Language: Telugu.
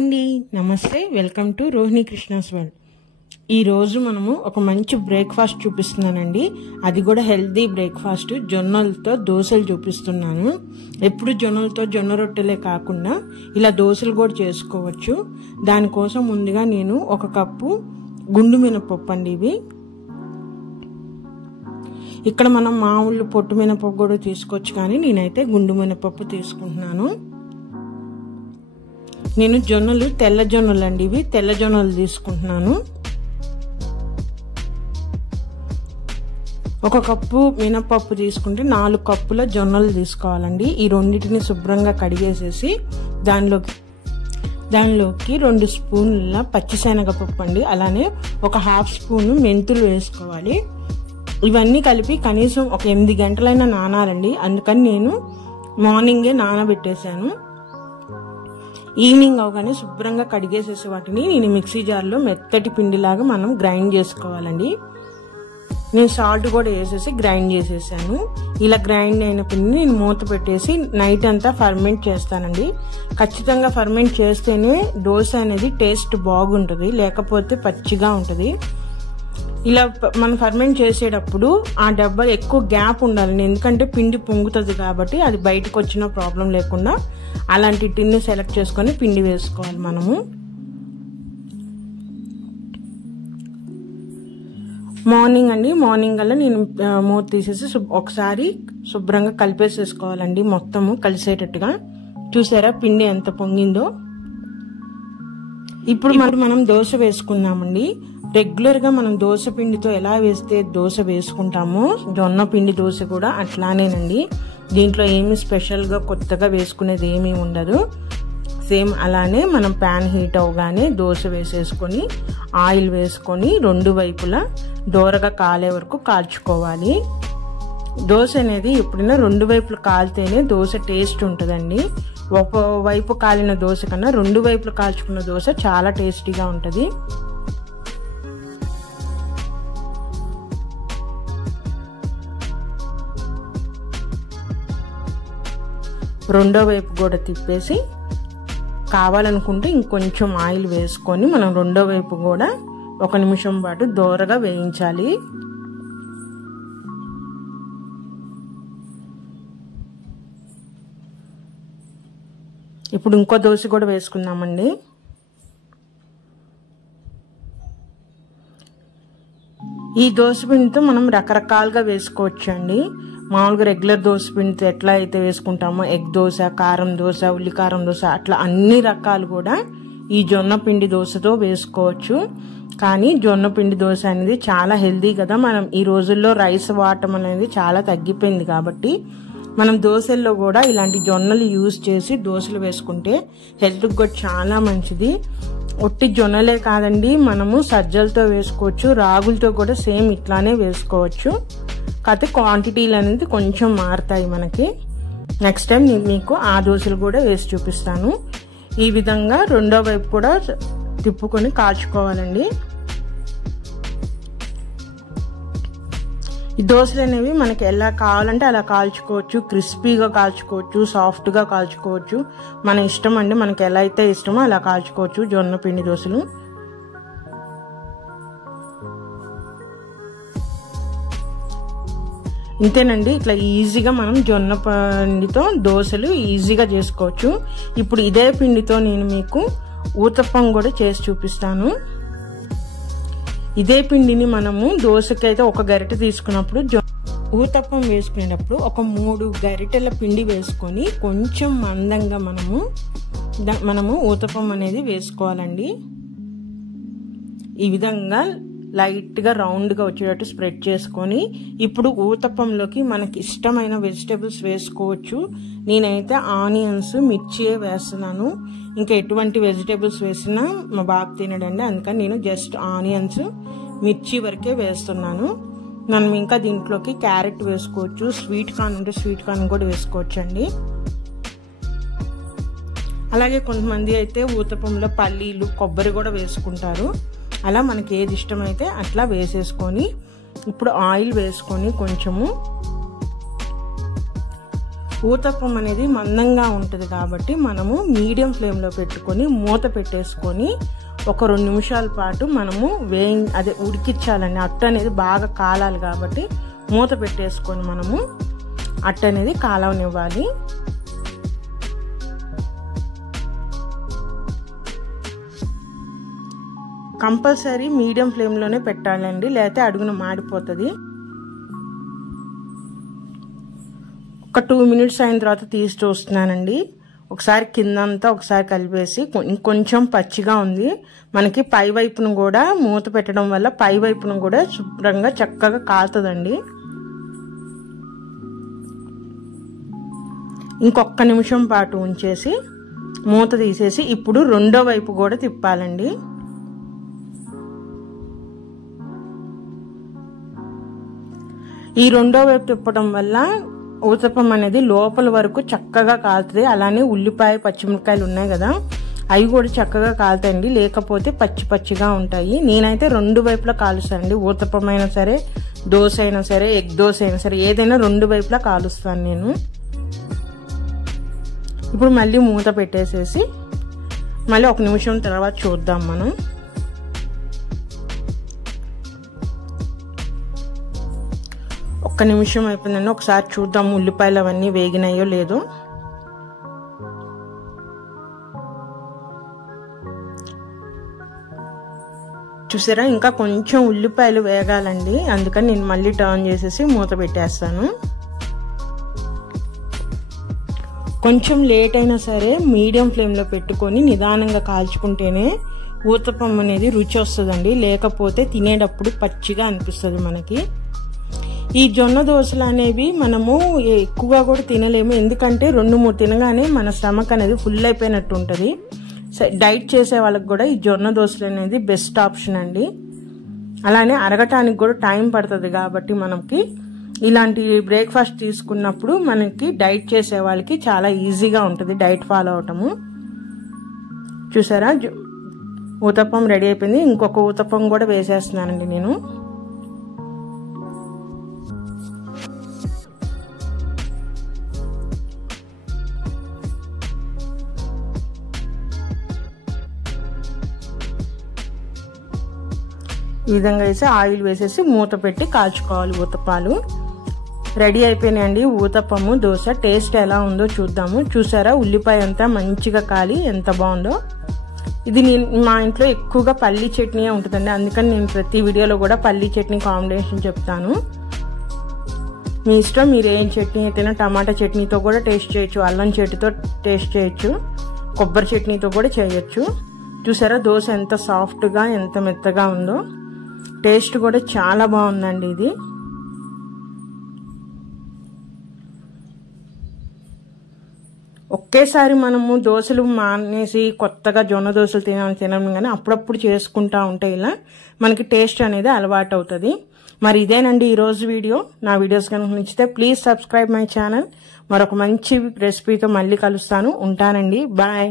అండి, నమస్తే. Welcome to Rohini Krishna's world. ఈరోజు మనము ఒక మంచి బ్రేక్ఫాస్ట్ చూపిస్తున్నానండి. అది కూడా హెల్తీ బ్రేక్ఫాస్ట్. జొన్నలతో దోశలు చూపిస్తున్నాను. ఎప్పుడు జొన్నలతో జొన్న రొట్టెలే కాకుండా ఇలా దోశలు కూడా చేసుకోవచ్చు. దానికోసం ముందుగా నేను 1 కప్పు గుండు మినపప్పు అండి. ఇవి ఇక్కడ మనం మామూలు పొట్టు మినపప్పు కూడా తీసుకోవచ్చు, కానీ నేనైతే గుండు మినపప్పు తీసుకుంటున్నాను. నేను జొన్నలు తెల్ల జొన్నలు అండి, ఇవి తెల్ల జొన్నలు తీసుకుంటున్నాను. 1 కప్పు మినపప్పు తీసుకుంటే 4 కప్పుల జొన్నలు తీసుకోవాలండి. ఈ రెండింటిని శుభ్రంగా కడిగేసేసి దానిలోకి 2 స్పూన్ల పచ్చిశనగపప్పు అండి, అలానే 1/2 స్పూన్ మెంతులు వేసుకోవాలి. ఇవన్నీ కలిపి కనీసం ఒక 8 గంటలైనా నానాలండి. అందుకని నేను మార్నింగే నానబెట్టేశాను. ఈవినింగ్ అవగానే శుభ్రంగా కడిగేసేసి వాటిని నేను మిక్సీ జార్లో మెత్తటి పిండిలాగా మనం గ్రైండ్ చేసుకోవాలండి. నేను సాల్ట్ కూడా వేసేసి గ్రైండ్ చేసేసాను. ఇలా గ్రైండ్ అయిన పిండిని నేను మూత పెట్టేసి నైట్ అంతా ఫర్మెంట్ చేస్తానండి. ఖచ్చితంగా ఫర్మెంట్ చేస్తేనే దోశ అనేది టేస్ట్ బాగుంటుంది, లేకపోతే పచ్చిగా ఉంటుంది. ఇలా మనం ఫర్మెంట్ చేసేటప్పుడు ఆ డబ్బా ఎక్కువ గ్యాప్ ఉండాలండి, ఎందుకంటే పిండి పొంగుతుంది కాబట్టి అది బయటకు వచ్చిన ప్రాబ్లం లేకుండా అలాంటి టిన్ను సెలెక్ట్ చేసుకొని పిండి వేసుకోవాలి మనము. మార్నింగ్ కల్లా నేను మూత తీసేసి ఒకసారి శుభ్రంగా కలిపేసేసుకోవాలండి, మొత్తము కలిసేటట్టుగా. చూసారా పిండి ఎంత పొంగిందో. ఇప్పుడు మనం దోశ వేసుకుందామండి. రెగ్యులర్ గా మనం దోశ పిండితో ఎలా వేస్తే దోశ వేసుకుంటామో జొన్న పిండి దోశ కూడా అట్లానేనండి. దీంట్లో ఏమి స్పెషల్ గా కొత్తగా వేసుకునేది ఏమీ ఉండదు. సేమ్ అలానే మనం ప్యాన్ హీట్ అవగానే దోశ వేసేసుకొని ఆయిల్ వేసుకొని 2 వైపులా దోరగా కాలే వరకు కాల్చుకోవాలి. దోశ అనేది ఎప్పుడైనా 2 వైపులు కాలితేనే దోశ టేస్ట్ ఉంటుందండి. ఒక వైపు కాలిన దోశ కన్నా 2 వైపులు కాల్చుకున్న దోశ చాలా టేస్టీగా ఉంటుంది. రెండో వైపు కూడా తిప్పేసి కావాలనుకుంటే ఇంకొంచెం ఆయిల్ వేసుకొని మనం రెండో వైపు కూడా 1 నిమిషం పాటు దోరగా వేయించాలి. ఇప్పుడు ఇంకో దోశ కూడా వేసుకుందామండి. ఈ దోశ పిండితో మనం రకరకాలుగా వేసుకోవచ్చు అండి. మామూలుగా రెగ్యులర్ దోశ పిండితో ఎట్లా అయితే వేసుకుంటామో ఎగ్ దోశ, కారం దోశ, ఉల్లి కారం దోశ, అట్లా అన్ని రకాలు కూడా ఈ జొన్న పిండి దోశతో వేసుకోవచ్చు. కానీ జొన్న పిండి దోశ అనేది చాలా హెల్దీ కదా. మనం ఈ రోజుల్లో రైస్ వాడటం అనేది చాలా తగ్గిపోయింది కాబట్టి మనం దోశల్లో కూడా ఇలాంటి జొన్నలు యూజ్ చేసి దోశలు వేసుకుంటే హెల్త్కి కూడా చాలా మంచిది. ఒట్టి జొన్నలే కాదండి, మనము సజ్జలతో వేసుకోవచ్చు, రాగులతో కూడా సేమ్ ఇట్లానే వేసుకోవచ్చు. కాకపోతే క్వాంటిటీలు అనేది కొంచెం మారుతాయి మనకి. నెక్స్ట్ టైం నేను మీకు ఆ దోశలు కూడా వేసి చూపిస్తాను. ఈ విధంగా రెండో వైపు కూడా తిప్పుకొని కాల్చుకోవాలండి. ఈ దోశలు అనేవి మనకి ఎలా కావాలంటే అలా కాల్చుకోవచ్చు. క్రిస్పీగా కాల్చుకోవచ్చు, సాఫ్ట్గా కాల్చుకోవచ్చు, మన ఇష్టం అండి. మనకి ఎలా అయితే ఇష్టమో అలా కాల్చుకోవచ్చు జొన్న పిండి దోశలు. ఇంతేనండి, ఇట్లా ఈజీగా మనం జొన్న పిండితో దోశలు ఈజీగా చేసుకోవచ్చు. ఇప్పుడు ఇదే పిండితో నేను మీకు ఊతప్పం కూడా చేసి చూపిస్తాను. ఇదే పిండిని మనము దోశకైతే 1 గరిటె తీసుకున్నప్పుడు ఊతప్పం వేసుకునేటప్పుడు ఒక 3 గరిటెల పిండి వేసుకొని కొంచెం మందంగా మనము ఊతప్పం అనేది వేసుకోవాలండి. ఈ విధంగా లైట్గా రౌండ్గా వచ్చేటట్టు స్ప్రెడ్ చేసుకొని ఇప్పుడు ఊతప్పంలోకి మనకి ఇష్టమైన వెజిటేబుల్స్ వేసుకోవచ్చు. నేనైతే ఆనియన్స్, మిర్చియే వేస్తున్నాను. ఇంకా ఎటువంటి వెజిటేబుల్స్ వేసినా మా బాబు తినడండి, అందుకని నేను జస్ట్ ఆనియన్స్, మిర్చి వరకే వేస్తున్నాను. మనం ఇంకా దీంట్లోకి క్యారెట్ వేసుకోవచ్చు, స్వీట్ కార్న్ ఉంటే స్వీట్ కార్న్ కూడా వేసుకోవచ్చు అండి. అలాగే కొంతమంది అయితే ఊతప్పంలో పల్లీలు, కొబ్బరి కూడా వేసుకుంటారు. అలా మనకి ఏది ఇష్టమైతే అట్లా వేసేసుకొని ఇప్పుడు ఆయిల్ వేసుకొని కొంచెము ఊతప్పం అనేది మందంగా ఉంటుంది కాబట్టి మనము మీడియం ఫ్లేమ్లో పెట్టుకొని మూత పెట్టేసుకొని ఒక 2 నిమిషాల పాటు మనము అదే ఉడికించాలండి. అట్టు అనేది బాగా కాలాలి కాబట్టి మూత పెట్టేసుకొని మనము అట్టు అనేది కాలవనివ్వాలి. కంపల్సరీ మీడియం ఫ్లేమ్లోనే పెట్టాలండి, లేకపోతే అడుగున మాడిపోతుంది. ఒక 2 మినిట్స్ అయిన తర్వాత తీసి చూస్తున్నానండి. ఒకసారి కిందంతా ఒకసారి కలిపేసి కొంచెం పచ్చిగా ఉంది. మనకి పై వైపును కూడా మూత పెట్టడం వల్ల పై వైపును కూడా శుభ్రంగా చక్కగా కాలుతుందండి. ఇంకొక నిమిషం పాటు ఉంచేసి మూత తీసేసి ఇప్పుడు రెండో వైపు కూడా తిప్పాలండి. ఈ రెండో వైపు తిప్పడం వల్ల ఊతప్పం అనేది లోపల వరకు చక్కగా కాలుతుంది. అలానే ఉల్లిపాయ పచ్చిమిరపకాయలు ఉన్నాయి కదా, అవి కూడా చక్కగా కాలుతాయండి, లేకపోతే పచ్చి పచ్చిగా ఉంటాయి. నేనైతే 2 వైపులా కాలుస్తానండి. ఊతప్పం అయినా సరే, దోశ అయినా సరే, ఎగ్ దోశ అయినా సరే, ఏదైనా 2 వైపులా కాలుస్తాను నేను. ఇప్పుడు మళ్ళీ మూత పెట్టేసేసి మళ్ళీ 1 నిమిషం తర్వాత చూద్దాం మనం. ఒక్క నిమిషం అయిపోయిందండి, ఒకసారి చూద్దాం ఉల్లిపాయలు అవన్నీ వేగినాయో లేదో. చూసారా, ఇంకా కొంచెం ఉల్లిపాయలు వేగాలండి, అందుకని నేను మళ్ళీ టర్న్ చేసేసి మూత పెట్టేస్తాను. కొంచెం లేట్ అయినా సరే మీడియం ఫ్లేమ్లో పెట్టుకొని నిదానంగా కాల్చుకుంటేనే ఊతప్పం అనేది రుచి వస్తుందండి, లేకపోతే తినేటప్పుడు పచ్చిగా అనిపిస్తుంది మనకి. ఈ జొన్న దోశలు అనేవి మనము ఎక్కువగా కూడా తినలేము, ఎందుకంటే 2-3 తినగానే మన స్టమక్ అనేది ఫుల్ అయిపోయినట్టు ఉంటుంది. డైట్ చేసే వాళ్ళకి కూడా ఈ జొన్న దోశలు అనేది బెస్ట్ ఆప్షన్ అండి. అలానే అరగటానికి కూడా టైం పడుతుంది కాబట్టి మనకి ఇలాంటి బ్రేక్ఫాస్ట్ తీసుకున్నప్పుడు మనకి డైట్ చేసే వాళ్ళకి చాలా ఈజీగా ఉంటుంది డైట్ ఫాలో అవటము. చూసారా, ఊతప్పం రెడీ అయిపోయింది. ఇంకొక ఊతప్పం కూడా వేసేస్తున్నానండి నేను. ఈ విధంగా వేసి ఆయిల్ వేసేసి మూత పెట్టి కాల్చుకోవాలి. ఊతప్పాలు రెడీ అయిపోయినాయండి. ఊతప్పము దోశ టేస్ట్ ఎలా ఉందో చూద్దాము. చూసారా, ఉల్లిపాయ అంతా మంచిగా కాలి ఎంత బాగుందో. ఇది మా ఇంట్లో ఎక్కువగా పల్లీ చట్నీ ఉంటుందండి, అందుకని నేను ప్రతి వీడియోలో కూడా పల్లీ చట్నీ కాంబినేషన్ చెప్తాను. మీ ఇష్టం, మీరు ఏం చట్నీ అయితేనా టమాటా చట్నీతో కూడా టేస్ట్ చేయొచ్చు, అల్లం చట్నీతో టేస్ట్ చేయొచ్చు, కొబ్బరి చట్నీతో కూడా చేయొచ్చు. చూసారా, దోశ ఎంత సాఫ్ట్గా ఎంత మెత్తగా ఉందో, టేస్ట్ కూడా చాలా బాగుందండి. ఇది ఒకేసారి మనము దోశలు మానేసి కొత్తగా జొన్న దోశలు తినము, కానీ అప్పుడప్పుడు చేసుకుంటా ఉంటే ఇలా మనకి టేస్ట్ అనేది అలవాటు అవుతుంది. మరి ఇదేనండి ఈరోజు వీడియో. నా వీడియోస్ కనుక నచ్చితే ప్లీజ్ సబ్స్క్రైబ్ మై ఛానల్. మరొక మంచి రెసిపీతో మళ్ళీ కలుస్తాను. ఉంటానండి, బాయ్.